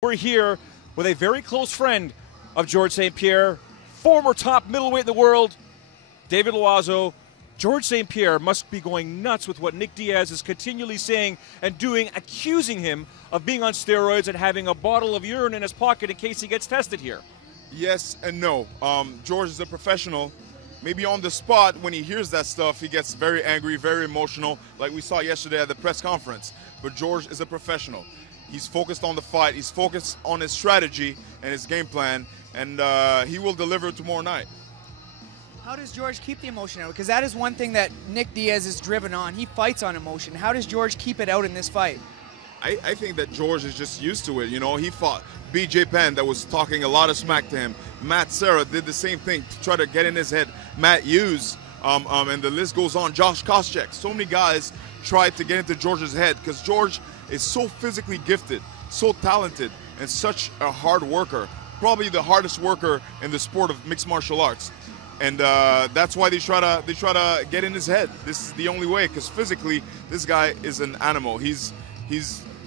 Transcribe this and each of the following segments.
We're here with a very close friend of George St-Pierre, former top middleweight in the world, David Loiseau. George St-Pierre must be going nuts with what Nick Diaz is continually saying and doing, accusing him of being on steroids and having a bottle of urine in his pocket in case he gets tested here. Yes and no. George is a professional. Maybe on the spot, when he hears that stuff, he gets very angry, very emotional, like we saw yesterday at the press conference. But George is a professional. He's focused on the fight. He's focused on his strategy and his game plan, and he will deliver tomorrow night. How does George keep the emotion out? Because that is one thing that Nick Diaz is driven on. He fights on emotion. How does George keep it out in this fight? I think that George is just used to it. You know, he fought BJ Penn that was talking a lot of smack to him. Matt Serra did the same thing to try to get in his head. Matt Hughes, and the list goes on. Josh Koscheck. So many guys tried to get into George's head because George is so physically gifted, so talented, and such a hard worker. Probably the hardest worker in the sport of mixed martial arts. And that's why they try to get in his head. This is the only way, because physically, this guy is an animal. He's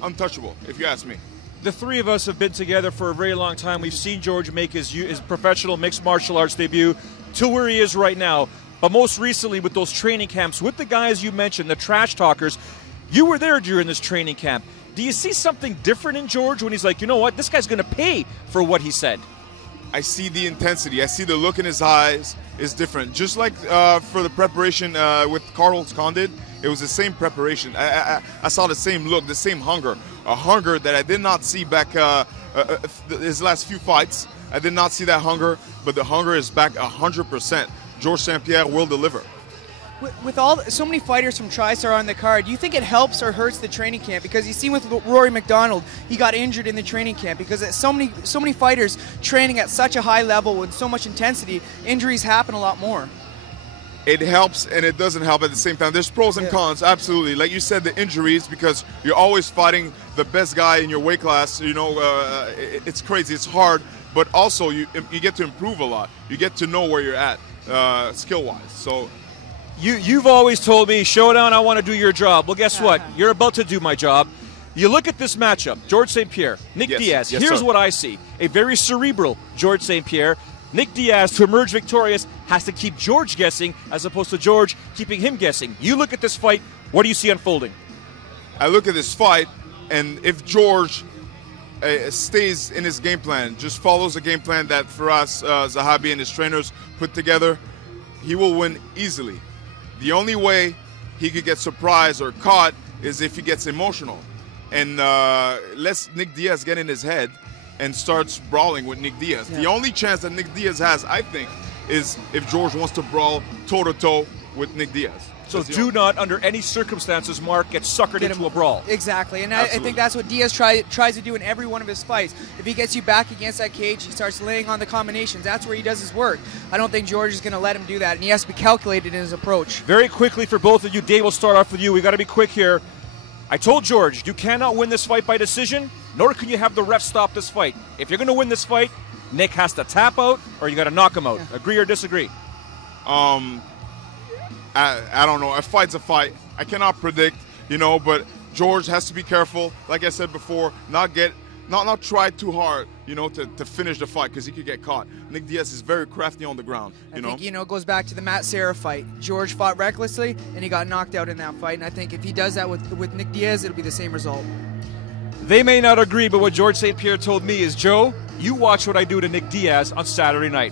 untouchable, if you ask me. The three of us have been together for a very long time. We've seen George make his professional mixed martial arts debut to where he is right now. But most recently with those training camps, with the guys you mentioned, the trash talkers, you were there during this training camp. Do you see something different in George when he's like, you know what, this guy's going to pay for what he said? I see the intensity. I see the look in his eyes is different. Just like for the preparation with Carlos Condit, it was the same preparation. I saw the same look, the same hunger. A hunger that I did not see back his last few fights. I did not see that hunger, but the hunger is back 100%. George St-Pierre will deliver. With so many fighters from TriStar on the card, do you think it helps or hurts the training camp? Because you see with Rory McDonald, he got injured in the training camp because so many fighters training at such a high level with so much intensity, injuries happen a lot more. It helps and it doesn't help at the same time. There's pros and cons, absolutely. Like you said, the injuries, because you're always fighting the best guy in your weight class. You know, it's crazy, it's hard, but also you get to improve a lot. You get to know where you're at skill-wise. So. You've always told me, Showdown, I want to do your job. Well, guess what? You're about to do my job. You look at this matchup, George St-Pierre, Nick Diaz. Yes, here's sir. what I see. A very cerebral George St-Pierre. Nick Diaz, to emerge victorious, has to keep George guessing as opposed to George keeping him guessing. You look at this fight, what do you see unfolding? I look at this fight, and if George stays in his game plan, just follows the game plan that Firas Zahabi and his trainers put together, he will win easily. The only way he could get surprised or caught is if he gets emotional. And lets Nick Diaz get in his head and starts brawling with Nick Diaz. Yeah. The only chance that Nick Diaz has, I think, is if George wants to brawl toe-to-toe with Nick Diaz. So do not, under any circumstances, Mark, get suckered into a brawl. Exactly, and I think that's what Diaz tries to do in every one of his fights. If he gets you back against that cage, he starts laying on the combinations. That's where he does his work. I don't think George is going to let him do that, and he has to be calculated in his approach. Very quickly for both of you, Dave, we'll start off with you. We got to be quick here. I told George, you cannot win this fight by decision, nor can you have the ref stop this fight. If you're going to win this fight, Nick has to tap out, or you got to knock him out. Yeah. Agree or disagree? I don't know. A fight's a fight. I cannot predict, you know, but George has to be careful. Like I said before, not try too hard, you know, to finish the fight, because he could get caught. Nick Diaz is very crafty on the ground, I think, it goes back to the Matt Serra fight. George fought recklessly, and he got knocked out in that fight. And I think if he does that with Nick Diaz, it'll be the same result. They may not agree, but what George St-Pierre told me is, Joe, you watch what I do to Nick Diaz on Saturday night.